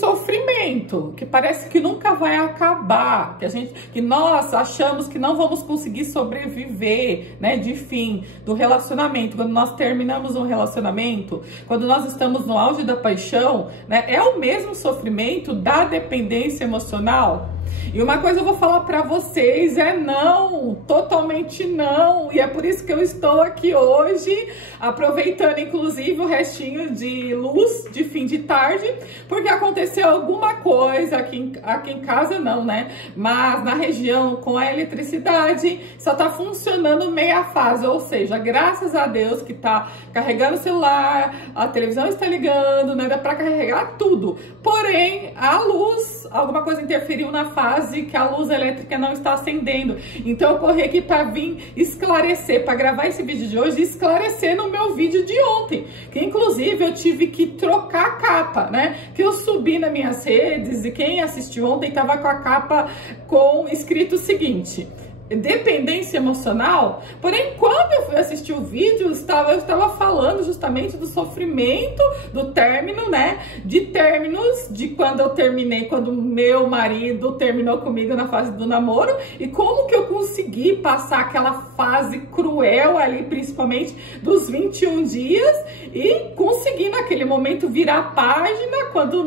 sofrimento, que parece que nunca vai acabar, que nós achamos que não vamos conseguir sobreviver, né, de fim do relacionamento, quando nós terminamos um relacionamento, quando nós estamos no auge da paixão, né, é o mesmo sofrimento da dependência emocional. E uma coisa eu vou falar pra vocês, é não, totalmente não, e é por isso que eu estou aqui hoje, aproveitando inclusive o restinho de luz de fim de tarde, porque aconteceu alguma coisa aqui em casa não, né, mas na região com a eletricidade só tá funcionando meia fase, ou seja, graças a Deus que tá carregando o celular, a televisão está ligando, né, dá pra carregar tudo, porém a luz, alguma coisa interferiu na fase que a luz elétrica não está acendendo. Então eu corri aqui para vir esclarecer, para gravar esse vídeo de hoje e esclarecer no meu vídeo de ontem, que inclusive eu tive que trocar a capa, né? Que eu subi nas minhas redes e quem assistiu ontem tava com a capa com escrito o seguinte: dependência emocional. Porém, quando eu fui assistir o vídeo, eu estava falando justamente do sofrimento, do término, né? De términos, de quando eu terminei, quando meu marido terminou comigo na fase do namoro, e como que eu consegui passar aquela fase cruel ali, principalmente dos 21 dias, e consegui naquele momento virar a página quando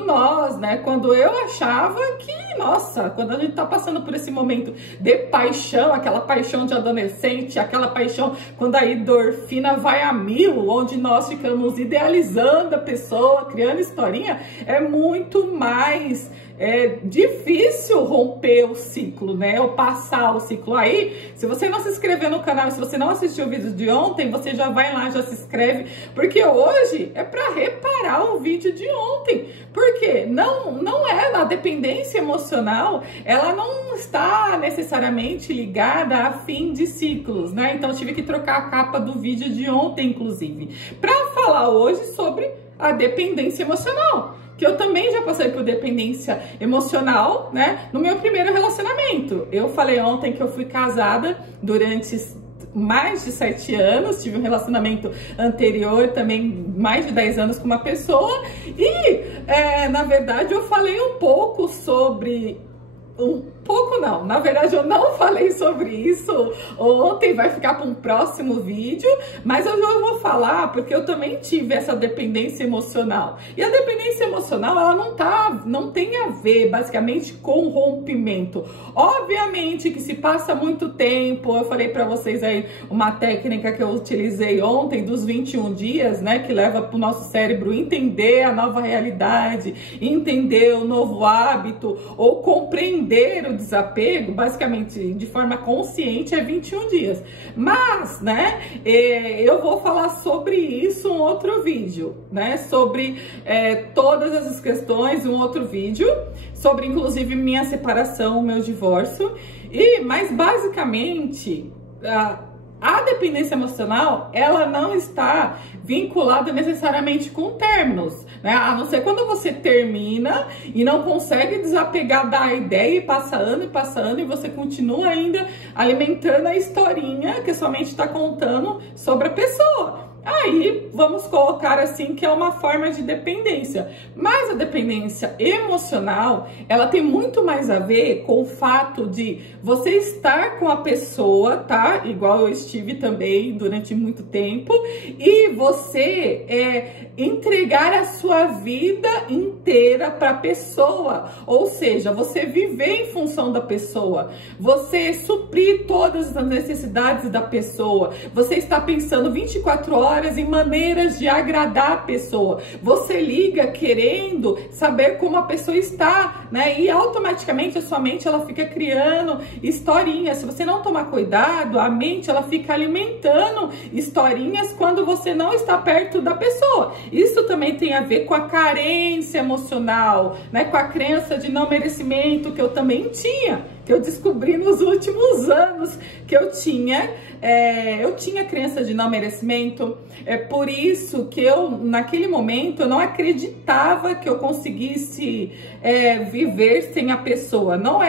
nós, né? Quando eu achava que, nossa, quando a gente tá passando por esse momento de paixão, aquela paixão de adolescente, aquela paixão quando a endorfina vai a mil, onde nós ficamos idealizando a pessoa, criando historinha, é muito mais difícil romper o ciclo, né? Ou passar o ciclo. Aí, se você não se inscreveu no canal, se você não assistiu o vídeo de ontem, você já vai lá, já se inscreve, porque hoje é para reparar o vídeo de ontem. Porque não é na dependência emocional, ela não está necessariamente ligada a fim de ciclos, né? Então eu tive que trocar a capa do vídeo de ontem, inclusive, para falar hoje sobre a dependência emocional. Que eu também já passei por dependência emocional, né? No meu primeiro relacionamento. Eu falei ontem que eu fui casada durante mais de 7 anos, tive um relacionamento anterior também, mais de 10 anos com uma pessoa. E, na verdade, eu falei um pouco sobre... não, na verdade eu não falei sobre isso ontem, vai ficar para um próximo vídeo, mas eu já vou falar porque eu também tive essa dependência emocional. E a dependência emocional, ela não tem a ver basicamente com rompimento. Obviamente que se passa muito tempo, eu falei para vocês aí uma técnica que eu utilizei ontem dos 21 dias, né, que leva para o nosso cérebro entender a nova realidade, entender o novo hábito ou compreender o desapego, basicamente de forma consciente, é 21 dias. Mas, né, eu vou falar sobre isso em um outro vídeo, né, sobre todas essas questões, um outro vídeo, sobre inclusive minha separação, meu divórcio, mas basicamente... A dependência emocional, ela não está vinculada necessariamente com términos, né? A não ser quando você termina e não consegue desapegar da ideia e passa ano e você continua ainda alimentando a historinha que a sua mente está contando sobre a pessoa. Aí vamos colocar assim que é uma forma de dependência. Mas a dependência emocional, ela tem muito mais a ver com o fato de você estar com a pessoa, tá? Igual eu estive também durante muito tempo, e você entregar a sua vida inteira para a pessoa, ou seja, você viver em função da pessoa, você suprir todas as necessidades da pessoa, você está pensando 24 horas em maneiras de agradar a pessoa. Você liga querendo saber como a pessoa está, né? E automaticamente a sua mente ela fica criando historinhas. Se você não tomar cuidado, a mente ela fica alimentando historinhas quando você não está perto da pessoa. Isso também tem a ver com a carência emocional, né? Com a crença de não merecimento que eu também tinha, que eu descobri nos últimos anos que eu tinha crença de não merecimento. É por isso que eu, naquele momento, eu não acreditava que eu conseguisse viver sem a pessoa. Não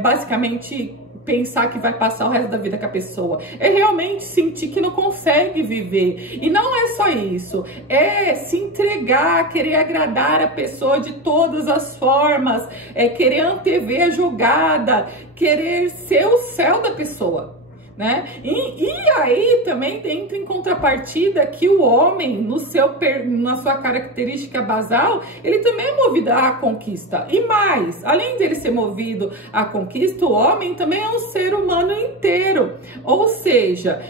basicamente pensar que vai passar o resto da vida com a pessoa. É realmente sentir que não consegue viver. E não é só isso. É se entregar, querer agradar a pessoa de todas as formas, é querer antever a jogada, querer ser o céu da pessoa, né? E aí também entra em contrapartida que o homem, na sua característica basal, ele também é movido à conquista. E mais, além dele ser movido à conquista, o homem também é um ser humano inteiro. Ou seja,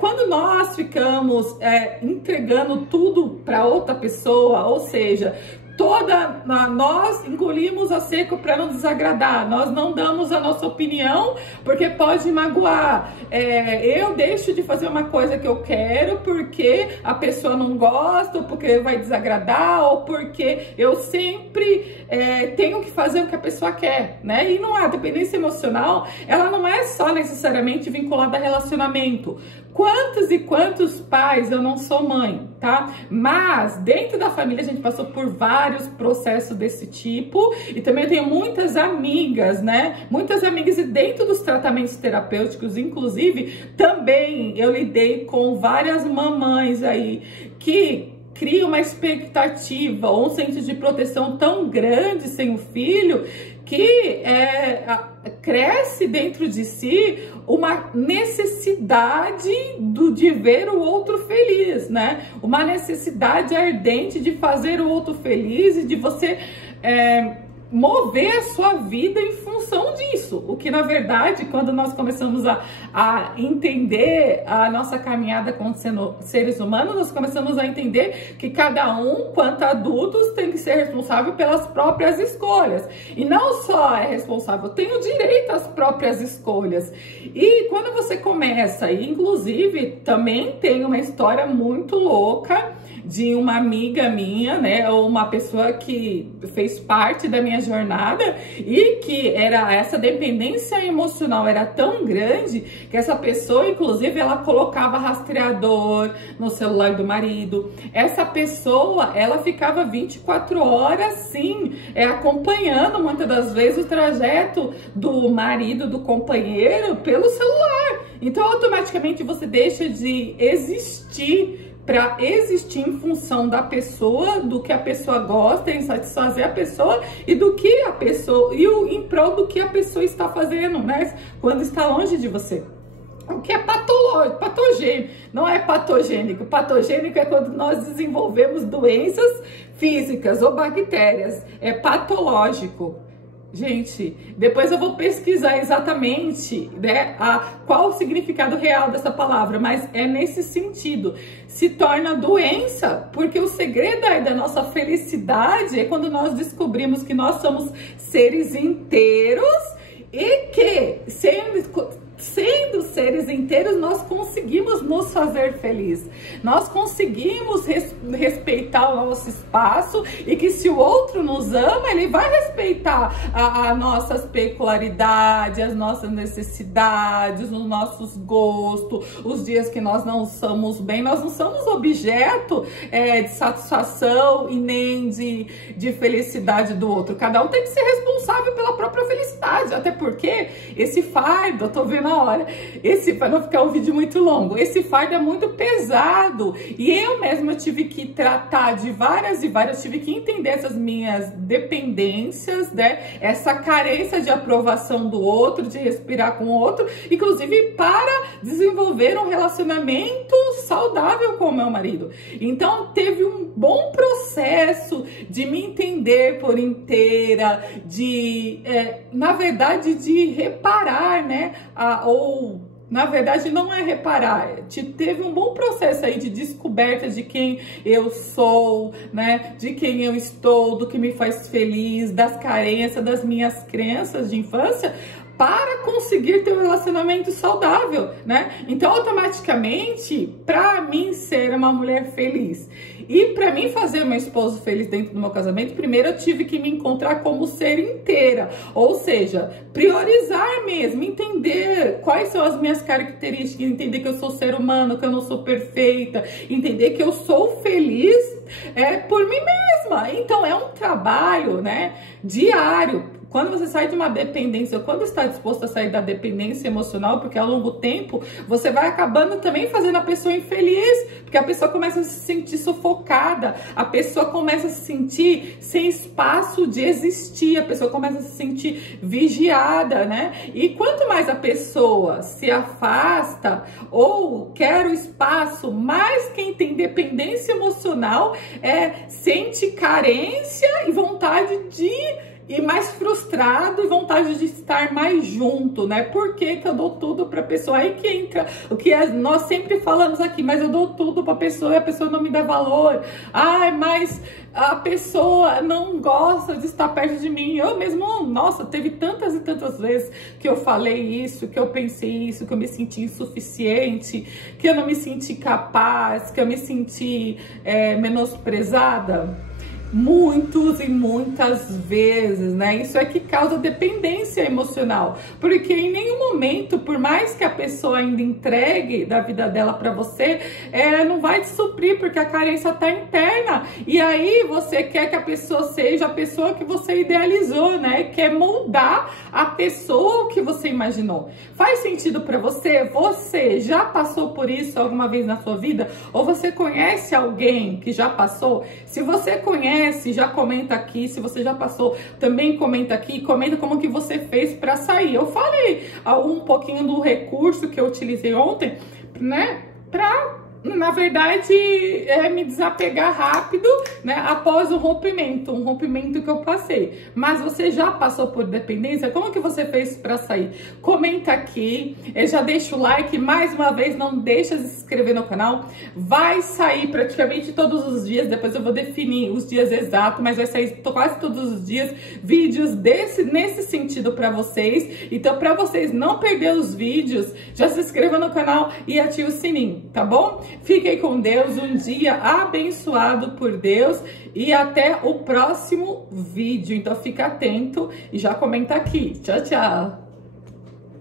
quando nós ficamos entregando tudo para outra pessoa, ou seja, nós engolimos a seco para não desagradar, nós não damos a nossa opinião porque pode magoar, eu deixo de fazer uma coisa que eu quero porque a pessoa não gosta, ou porque vai desagradar, ou porque eu sempre tenho que fazer o que a pessoa quer, né? E não, a dependência emocional, ela não é só necessariamente vinculada a relacionamento. Quantos e quantos pais, eu não sou mãe, tá? Mas dentro da família a gente passou por vários processos desse tipo, e também eu tenho muitas amigas, né? Muitas amigas, e dentro dos tratamentos terapêuticos, inclusive, também eu lidei com várias mamães aí que cria uma expectativa ou um senso de proteção tão grande sem o filho que cresce dentro de si uma necessidade de ver o outro feliz, né? Uma necessidade ardente de fazer o outro feliz e de você mover a sua vida em função disso. O que, na verdade, quando nós começamos a entender a nossa caminhada como seres humanos, nós começamos a entender que cada um, quanto adultos, tem que ser responsável pelas próprias escolhas. E não só é responsável, tem o direito às próprias escolhas. E quando você começa, e inclusive também tem uma história muito louca de uma amiga minha, né, ou uma pessoa que fez parte da minha jornada, e que essa dependência emocional era tão grande que essa pessoa, inclusive, ela colocava rastreador no celular do marido. Essa pessoa, ela ficava 24 horas, sim, acompanhando muitas das vezes o trajeto do marido, do companheiro, pelo celular. Então, automaticamente, você deixa de existir para existir em função da pessoa, do que a pessoa gosta, em satisfazer a pessoa e do que a pessoa, em prol do que a pessoa está fazendo, né? Quando está longe de você. O que é patológico, patogênico, não é patogênico. Patogênico é quando nós desenvolvemos doenças físicas ou bactérias. É patológico. Gente, depois eu vou pesquisar exatamente, né, qual o significado real dessa palavra, mas é nesse sentido. Se torna doença, porque o segredo aí da nossa felicidade é quando nós descobrimos que nós somos seres inteiros e que, sendo seres inteiros, nós conseguimos nos fazer felizes. Nós conseguimos respeitar o nosso espaço, e que se o outro nos ama, ele vai respeitar as nossas peculiaridades, as nossas necessidades, os nossos gostos, os dias que nós não estamos bem. Nós não somos objeto de satisfação e nem de felicidade do outro. Cada um tem que ser responsável pela própria felicidade, até porque esse fardo, eu tô vendo a hora, para não ficar um vídeo muito longo, esse fardo é muito pesado, e eu mesma tive que tratar de várias tive que entender essas minhas dependências, né, essa carência de aprovação do outro, de respirar com o outro, inclusive para desenvolver um relacionamento saudável com o meu marido. Então teve um bom processo de me entender por inteira, na verdade, de reparar, né, na verdade não é reparar, teve um bom processo aí de descoberta de quem eu sou, né, de quem eu estou, do que me faz feliz, das carências, das minhas crenças de infância, para conseguir ter um relacionamento saudável, né? Então, automaticamente, para mim ser uma mulher feliz E para mim fazer o meu esposo feliz dentro do meu casamento, primeiro eu tive que me encontrar como ser inteira, ou seja, priorizar mesmo, entender quais são as minhas características, entender que eu sou ser humano, que eu não sou perfeita, entender que eu sou feliz por mim mesma. Então é um trabalho, né, diário. Quando você sai de uma dependência, ou quando está disposto a sair da dependência emocional, porque ao longo do tempo você vai acabando também fazendo a pessoa infeliz, porque a pessoa começa a se sentir sufocada, a pessoa começa a se sentir sem espaço de existir, a pessoa começa a se sentir vigiada, né? E quanto mais a pessoa se afasta ou quer o espaço, mais quem tem dependência emocional sente carência e vontade de e mais frustrado e vontade de estar mais junto, né? Por que que eu dou tudo pra pessoa? Aí que entra o que nós sempre falamos aqui, mas eu dou tudo pra pessoa e a pessoa não me dá valor. Ai, mas a pessoa não gosta de estar perto de mim. Eu mesmo, nossa, teve tantas e tantas vezes que eu falei isso, que eu pensei isso, que eu me senti insuficiente, que eu não me senti capaz, que eu me senti menosprezada. Muitos e muitas vezes, né? Isso é que causa dependência emocional, porque em nenhum momento, por mais que a pessoa ainda entregue da vida dela para você, não vai te suprir, porque a carência tá interna, e aí você quer que a pessoa seja a pessoa que você idealizou, né? Quer moldar a pessoa que você imaginou. Faz sentido para você? Você já passou por isso alguma vez na sua vida? Ou você conhece alguém que já passou? Se você conhece, já comenta aqui. Se você já passou, também comenta aqui. Comenta como que você fez para sair. Eu falei um pouquinho do recurso que eu utilizei ontem, né? Na verdade, me desapegar rápido, né, após um rompimento que eu passei. Mas você já passou por dependência? Como que você fez para sair? Comenta aqui, já deixa o like, mais uma vez, não deixa de se inscrever no canal. Vai sair praticamente todos os dias, depois eu vou definir os dias exatos, mas vai sair quase todos os dias vídeos nesse sentido para vocês. Então, para vocês não perder os vídeos, já se inscreva no canal e ative o sininho, tá bom? Fiquem com Deus, um dia abençoado por Deus e até o próximo vídeo. Então fica atento e já comenta aqui. Tchau, tchau!